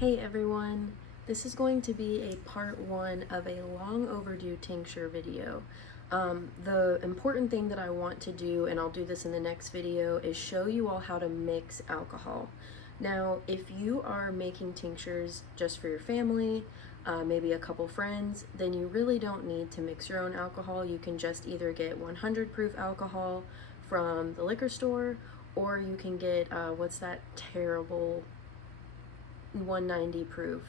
Hey everyone, this is going to be a part one of a long overdue tincture video. The important thing that I want to do, and I'll do this in the next video, is show you all how to mix alcohol. Now, if you are making tinctures just for your family, maybe a couple friends, then you really don't need to mix your own alcohol. You can just either get 100 proof alcohol from the liquor store, or you can get, what's that terrible 190 proof,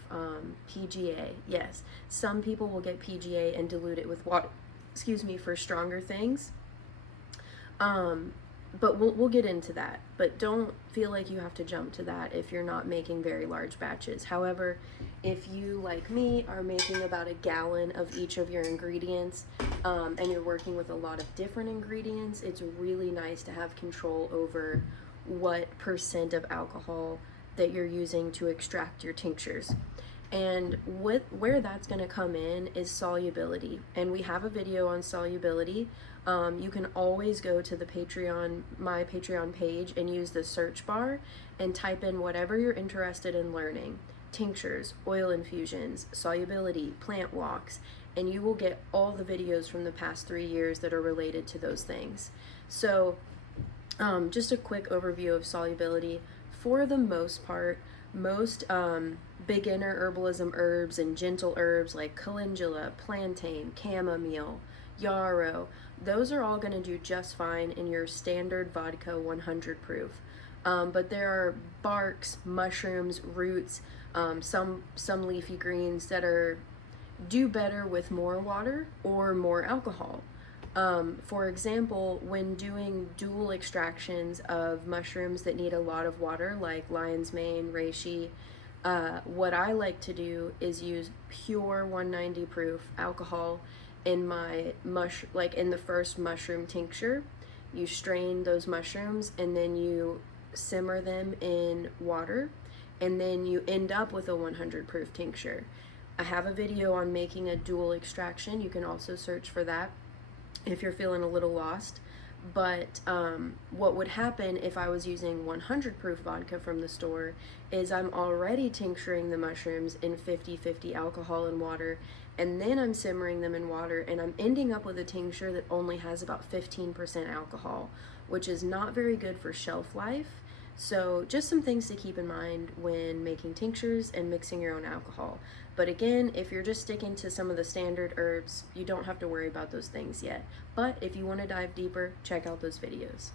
PGA. Yes, some people will get PGA and dilute it with water, for stronger things. But we'll get into that. But don't feel like you have to jump to that if you're not making very large batches. However, if you, like me, are making about a gallon of each of your ingredients, and you're working with a lot of different ingredients, it's really nice to have control over what percent of alcohol that you're using to extract your tinctures. And where that's going to come in is solubility, and we have a video on solubility. You can always go to the my Patreon page, and use the search bar and type in whatever you're interested in learning: tinctures, oil infusions, solubility, plant walks, and you will get all the videos from the past 3 years that are related to those things. So just a quick overview of solubility. For the most part, most beginner herbalism herbs and gentle herbs like calendula, plantain, chamomile, yarrow, those are all going to do just fine in your standard vodka 100 proof. But there are barks, mushrooms, roots, some leafy greens that do better with more water or more alcohol. For example, when doing dual extractions of mushrooms that need a lot of water, like lion's mane, reishi, what I like to do is use pure 190 proof alcohol in my in the first mushroom tincture. You strain those mushrooms and then you simmer them in water, and then you end up with a 100 proof tincture. I have a video on making a dual extraction. You can also search for that if you're feeling a little lost. But what would happen if I was using 100 proof vodka from the store is I'm already tincturing the mushrooms in 50-50 alcohol and water, and then I'm simmering them in water, and I'm ending up with a tincture that only has about 15% alcohol, which is not very good for shelf life. So just some things to keep in mind when making tinctures and mixing your own alcohol. But again, if you're just sticking to some of the standard herbs, you don't have to worry about those things yet. But if you want to dive deeper, check out those videos.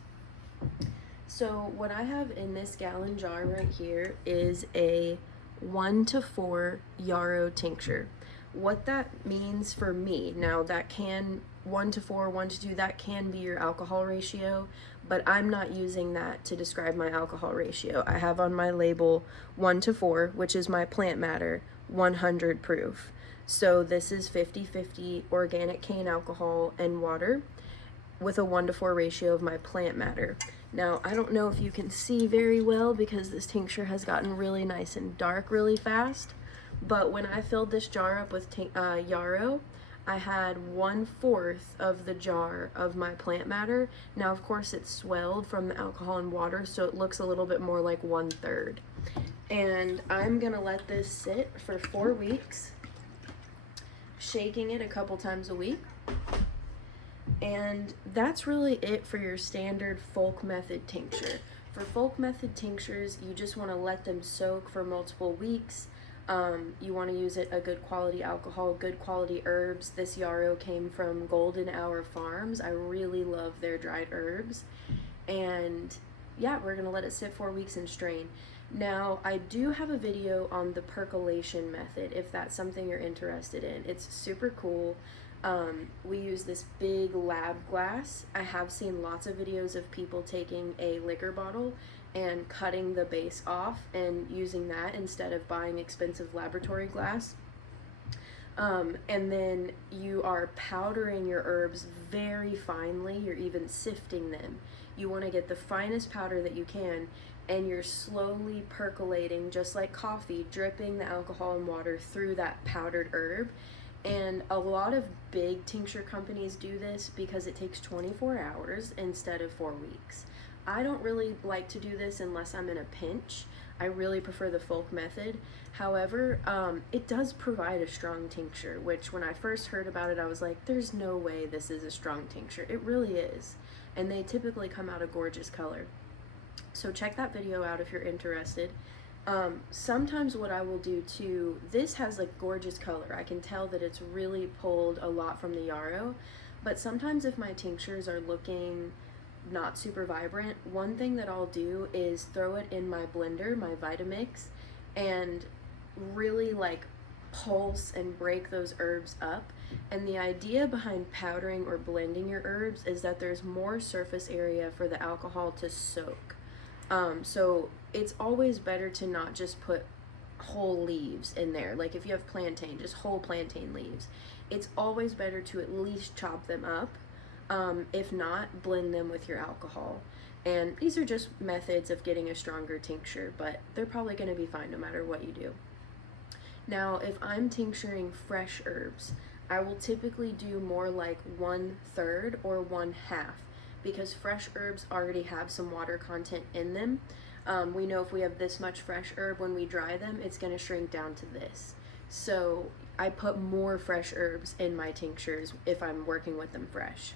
So what I have in this gallon jar right here is a 1-to-4 yarrow tincture. What that means for me, now that can 1-to-4, 1-to-2, that can be your alcohol ratio, but I'm not using that to describe my alcohol ratio. I have on my label 1-to-4, which is my plant matter, 100 proof. So this is 50-50 organic cane alcohol and water with a 1-to-4 ratio of my plant matter. Now, I don't know if you can see very well because this tincture has gotten really nice and dark really fast, but when I filled this jar up with yarrow, I had 1/4 of the jar of my plant matter. Now, of course, it's swelled from the alcohol and water, so it looks a little bit more like 1/3. And I'm gonna let this sit for 4 weeks, shaking it a couple times a week. And that's really it for your standard folk method tincture. For folk method tinctures, you just want to let them soak for multiple weeks. You want to use a good quality alcohol, good quality herbs. This yarrow came from Golden Hour Farms. I really love their dried herbs. And yeah, we're going to let it sit 4 weeks and strain. Now, I do have a video on the percolation method if that's something you're interested in. It's super cool. We use this big lab glass. I have seen lots of videos of people taking a liquor bottle and cutting the base off and using that instead of buying expensive laboratory glass. And then you are powdering your herbs very finely. You're even sifting them. You want to get the finest powder that you can, and you're slowly percolating, just like coffee, dripping the alcohol and water through that powdered herb. And a lot of big tincture companies do this because it takes 24 hours instead of 4 weeks. I don't really like to do this unless I'm in a pinch. I really prefer the folk method. However, it does provide a strong tincture, which when I first heard about it, I was like, there's no way this is a strong tincture. It really is. And they typically come out a gorgeous color. So check that video out if you're interested. Sometimes what I will do too, this has a gorgeous color. I can tell that it's really pulled a lot from the yarrow. But sometimes if my tinctures are looking not super vibrant, one thing that I'll do is throw it in my blender, my Vitamix, and really like pulse and break those herbs up. And the idea behind powdering or blending your herbs is that there's more surface area for the alcohol to soak. So it's always better to not just put whole leaves in there. Like if you have plantain, just whole plantain leaves. It's always better to at least chop them up. If not, blend them with your alcohol. And these are just methods of getting a stronger tincture, but they're probably going to be fine no matter what you do. Now, if I'm tincturing fresh herbs, I will typically do more like 1/3 or 1/2, because fresh herbs already have some water content in them. We know if we have this much fresh herb, when we dry them, it's going to shrink down to this. So I put more fresh herbs in my tinctures if I'm working with them fresh.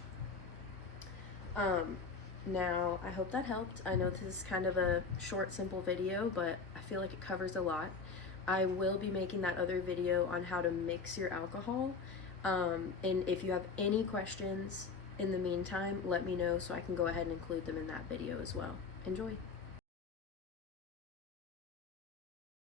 Now, I hope that helped. I know this is kind of a short, simple video, but I feel like it covers a lot. I will be making that other video on how to mix your alcohol. And if you have any questions in the meantime, let me know so I can go ahead and include them in that video as well. Enjoy.